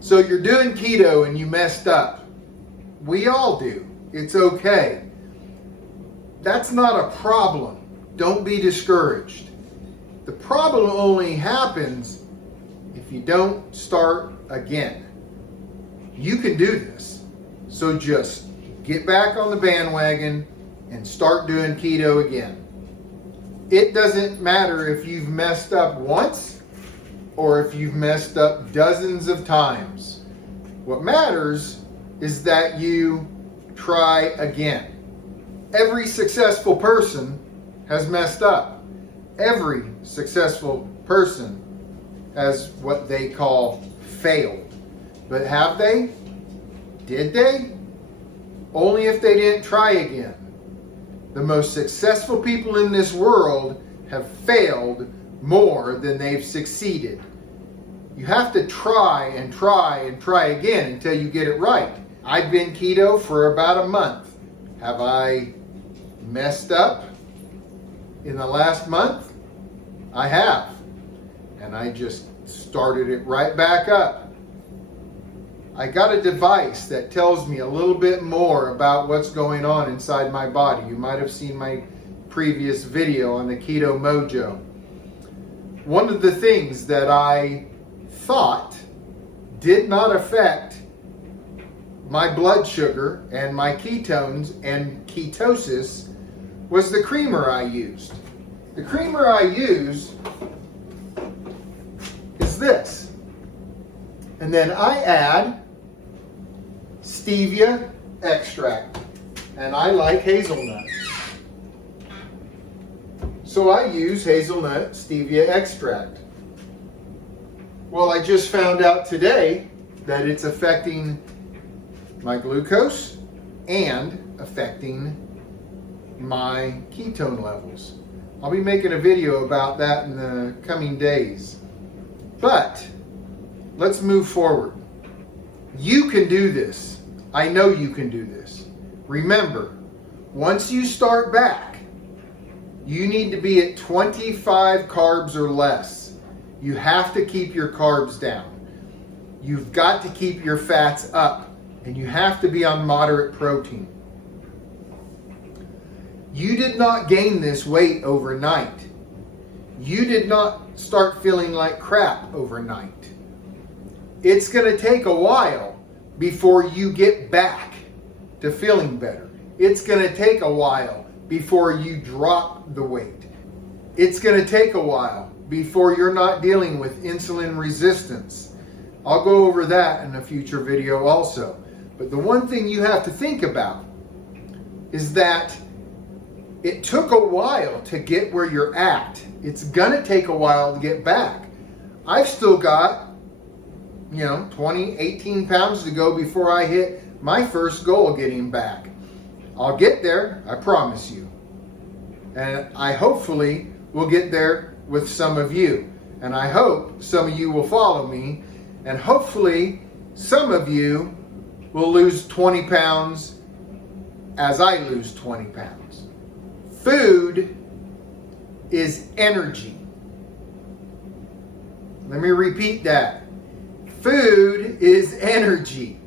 So you're doing keto and you messed up. We all do. It's okay. That's not a problem. Don't be discouraged. The problem only happens if you don't start again. You can do this. So just get back on the bandwagon and start doing keto again. It doesn't matter if you've messed up once or if you've messed up dozens of times. What matters is that you try again. Every successful person has messed up. Every successful person has what they call failed. But have they? Did they? Only if they didn't try again. The most successful people in this world have failed more than they've succeeded. You have to try and try and try again until you get it right. I've been keto for about a month. Have I messed up in the last month? I have. And I just started it right back up. I got a device that tells me a little bit more about what's going on inside my body. You might have seen my previous video on the Keto Mojo. One of the things that I thought did not affect my blood sugar and my ketones and ketosis was the creamer I used. The creamer I use is this. And then I add stevia extract. And I like hazelnut. So I use hazelnut stevia extract. Well, I just found out today that it's affecting my glucose and affecting my ketone levels. I'll be making a video about that in the coming days. But let's move forward. You can do this. I know you can do this. Remember, once you start back, you need to be at 25 carbs or less. You have to keep your carbs down. You've got to keep your fats up, and you have to be on moderate protein. You did not gain this weight overnight. You did not start feeling like crap overnight. It's going to take a while before you get back to feeling better. It's going to take a while before you drop the weight. It's going to take a while before you're not dealing with insulin resistance. I'll go over that in a future video also. But the one thing you have to think about is that it took a while to get where you're at. It's going to take a while to get back. I've still got 18 pounds to go before I hit my first goal getting back. I'll get there, I promise you. And I hopefully will get there with some of you. And I hope some of you will follow me. And hopefully some of you will lose 20 pounds as I lose 20 pounds. Food is energy. Let me repeat that. Food is energy.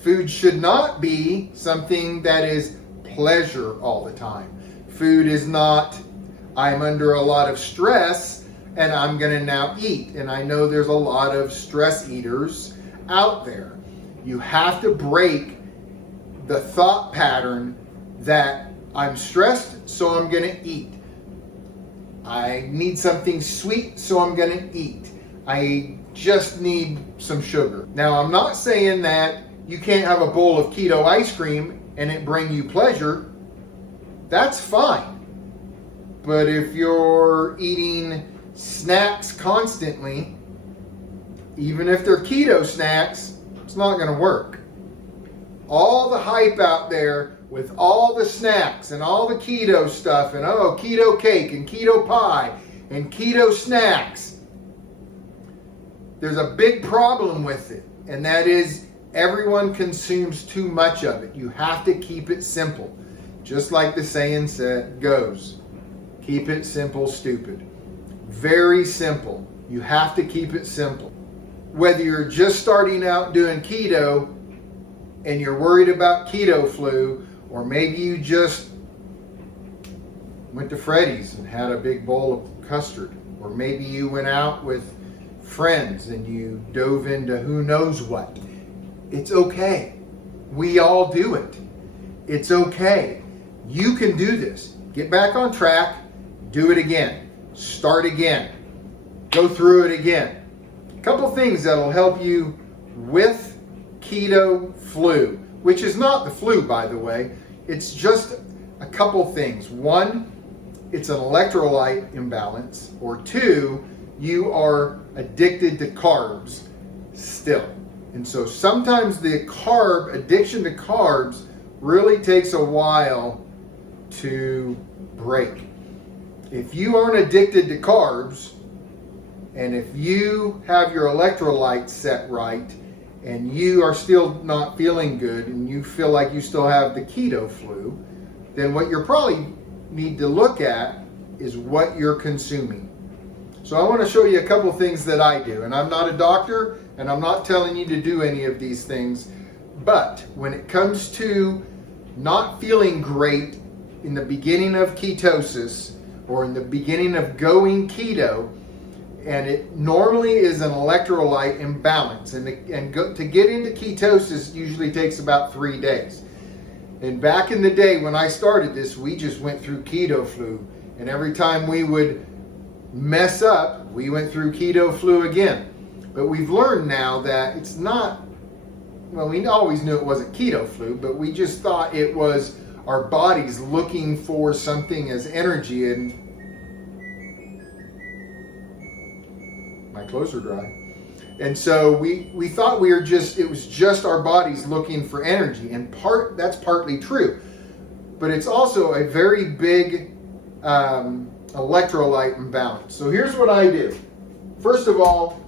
Food should not be something that is pleasure all the time. Food is not, I'm under a lot of stress and I'm going to now eat. And I know there's a lot of stress eaters out there. You have to break the thought pattern that I'm stressed, so I'm going to eat. I need something sweet, so I'm going to eat. I just need some sugar. Now, I'm not saying that you can't have a bowl of keto ice cream and it bring you pleasure. That's fine. But if you're eating snacks constantly, even if they're keto snacks, it's not going to work. All the hype out there with all the snacks and all the keto stuff and keto cake and keto pie and keto snacks. There's a big problem with it, and that is everyone consumes too much of it. You have to keep it simple. Just like the saying goes, keep it simple, stupid. Very simple. You have to keep it simple. whether you're just starting out doing keto and you're worried about keto flu, or maybe you just went to Freddy's and had a big bowl of custard, or maybe you went out with friends and you dove into who knows what. It's okay. We all do it. It's okay. You can do this. Get back on track. Do it again. Start again. Go through it again. A couple things that'll help you with keto flu, which is not the flu, by the way. It's just a couple things. One, it's an electrolyte imbalance. Or two, you are addicted to carbs still. And so sometimes the addiction to carbs really takes a while to break. If you aren't addicted to carbs, and if you have your electrolytes set right, and you are still not feeling good, and you feel like you still have the keto flu, then what you probably need to look at is what you're consuming. So I want to show you a couple things that I do. And I'm not a doctor, and I'm not telling you to do any of these things. But when it comes to not feeling great in the beginning of ketosis, or in the beginning of going keto, and it normally is an electrolyte imbalance. To get into ketosis usually takes about 3 days. And back in the day when I started this, we just went through keto flu. And every time we would mess up, we went through keto flu again. But we've learned now that it's not, well, we always knew it wasn't keto flu, but we just thought it was our bodies looking for something as energy. And my clothes are dry. And so we thought it was just our bodies looking for energy. And that's partly true. But it's also a very big electrolyte imbalance. So here's what I do. First of all,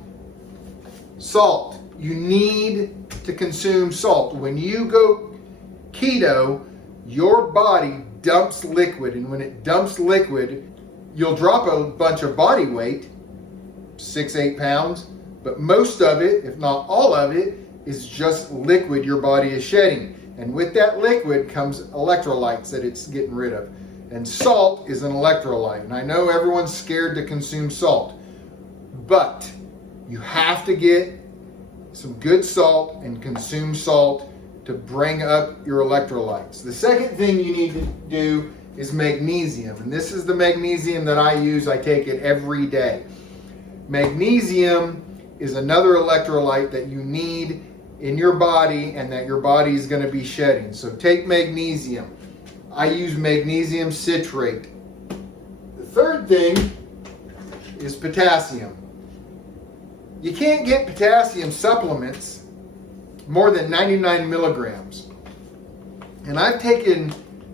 salt. You need to consume salt. When you go keto, your body dumps liquid. And when it dumps liquid, you'll drop a bunch of body weight, 6-8 pounds. But most of it, if not all of it, is just liquid your body is shedding. And with that liquid comes electrolytes that it's getting rid of. And salt is an electrolyte. And I know everyone's scared to consume salt. But you have to get some good salt and consume salt to bring up your electrolytes. The second thing you need to do is magnesium. And this is the magnesium that I use. I take it every day. Magnesium is another electrolyte that you need in your body and that your body is going to be shedding. So take magnesium. I use magnesium citrate. The third thing is potassium. You can't get potassium supplements more than 99 milligrams. And I've taken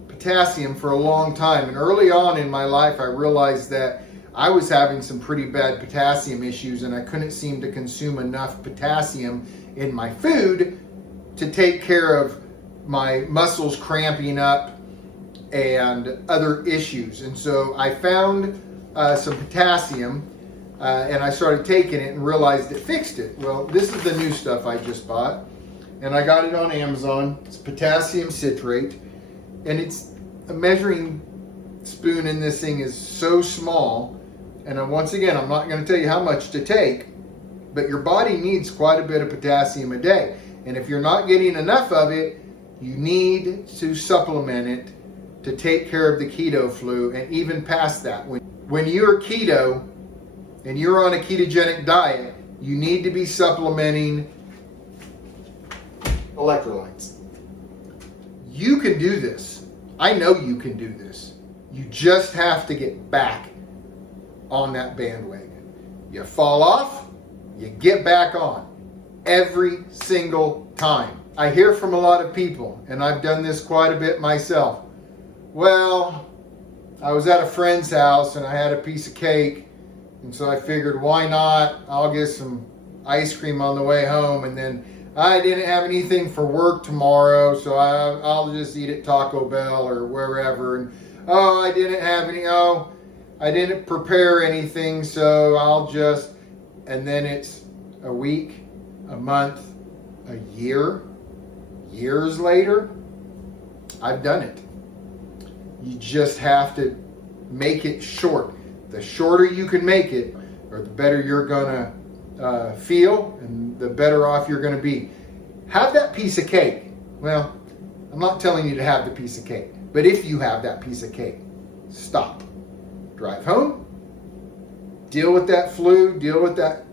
potassium for a long time. And early on in my life, I realized that I was having some pretty bad potassium issues, and I couldn't seem to consume enough potassium in my food to take care of my muscles cramping up and other issues. And so I found some potassium and I started taking it and realized it fixed it. Well, this is the new stuff I just bought, and I got it on Amazon. It's potassium citrate, and it's a measuring spoon in this thing is so small. And once again, I'm not going to tell you how much to take, but your body needs quite a bit of potassium a day. And if you're not getting enough of it, you need to supplement it to take care of the keto flu and even past that. When you're keto and you're on a ketogenic diet, you need to be supplementing electrolytes. You can do this. I know you can do this. You just have to get back on that bandwagon. You fall off, you get back on every single time. I hear from a lot of people, and I've done this quite a bit myself. Well, I was at a friend's house and I had a piece of cake, and so I figured, why not? I'll get some ice cream on the way home, and then I didn't have anything for work tomorrow, so I'll just eat at Taco Bell or wherever. And I didn't have any. I didn't prepare anything, so I'll just. And then it's a week, a month, a year, years later, I've done it. You just have to make it short. The shorter you can make it, or the better you're gonna feel, and the better off you're gonna be. Have that piece of cake. Well, I'm not telling you to have the piece of cake, but if you have that piece of cake, stop. Drive home, deal with that flu, deal with that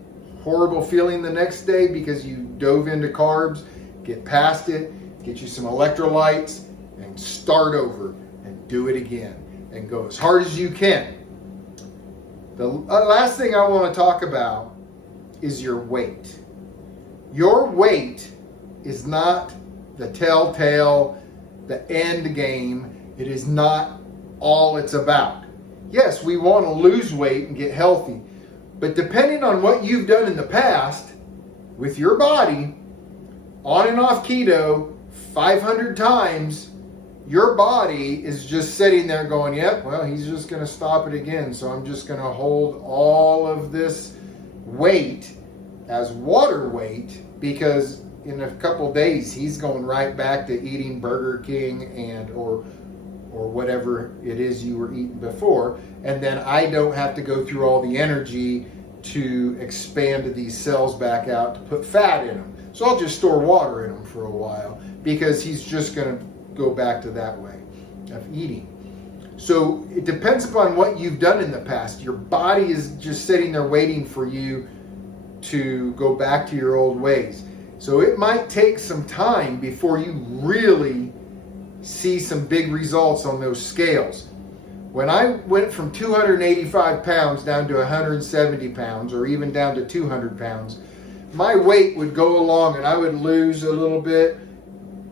horrible feeling the next day because you dove into carbs, get past it, get you some electrolytes, and start over and do it again and go as hard as you can. The last thing I want to talk about is your weight. Your weight is not the telltale, the end game. It is not all it's about. Yes, we want to lose weight and get healthy, but depending on what you've done in the past with your body, on and off keto 500 times, your body is just sitting there going, yep, well, he's just going to stop it again. So I'm just going to hold all of this weight as water weight, because in a couple days he's going right back to eating Burger King and or whatever it is you were eating before. And then I don't have to go through all the energy to expand these cells back out to put fat in them. So I'll just store water in them for a while, because he's just going to go back to that way of eating. So it depends upon what you've done in the past. Your body is just sitting there waiting for you to go back to your old ways. So it might take some time before you really see some big results on those scales. When I went from 285 pounds down to 170 pounds, or even down to 200 pounds, my weight would go along and I would lose a little bit,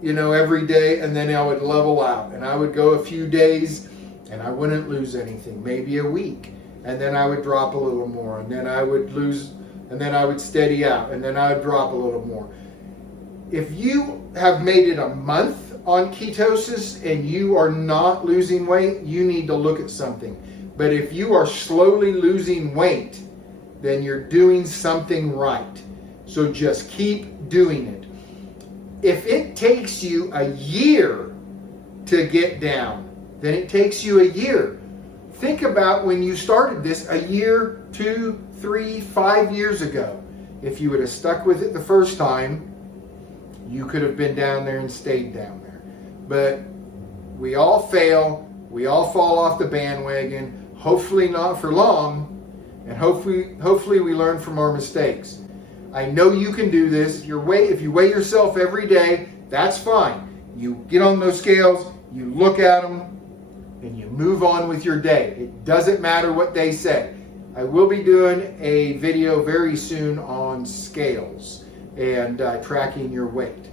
every day, and then I would level out. And I would go a few days and I wouldn't lose anything, maybe a week. And then I would drop a little more, and then I would lose, and then I would steady out, and then I would drop a little more. If you have made it a month on ketosis and you are not losing weight, you need to look at something. But if you are slowly losing weight, then you're doing something right. So just keep doing it. If it takes you a year to get down, then it takes you a year. Think about when you started this a year, 2, 3, 5 years ago. If you would have stuck with it the first time, you could have been down there and stayed down there. But we all fail. We all fall off the bandwagon. Hopefully not for long. And hopefully we learn from our mistakes. I know you can do this. If you weigh yourself every day, that's fine. You get on those scales, you look at them, and you move on with your day. It doesn't matter what they say. I will be doing a video very soon on scales and tracking your weight.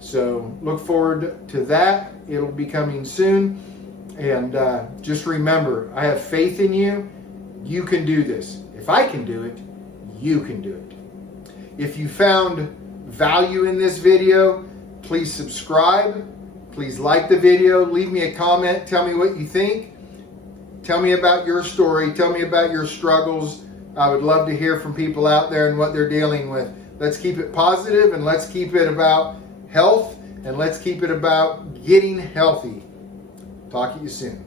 So look forward to that. It'll be coming soon. And just remember, I have faith in you. You can do this. If I can do it, you can do it. If you found value in this video, please subscribe. Please like the video. Leave me a comment. Tell me what you think. Tell me about your story. Tell me about your struggles. I would love to hear from people out there and what they're dealing with. Let's keep it positive, and let's keep it about health, and let's keep it about getting healthy. Talk to you soon.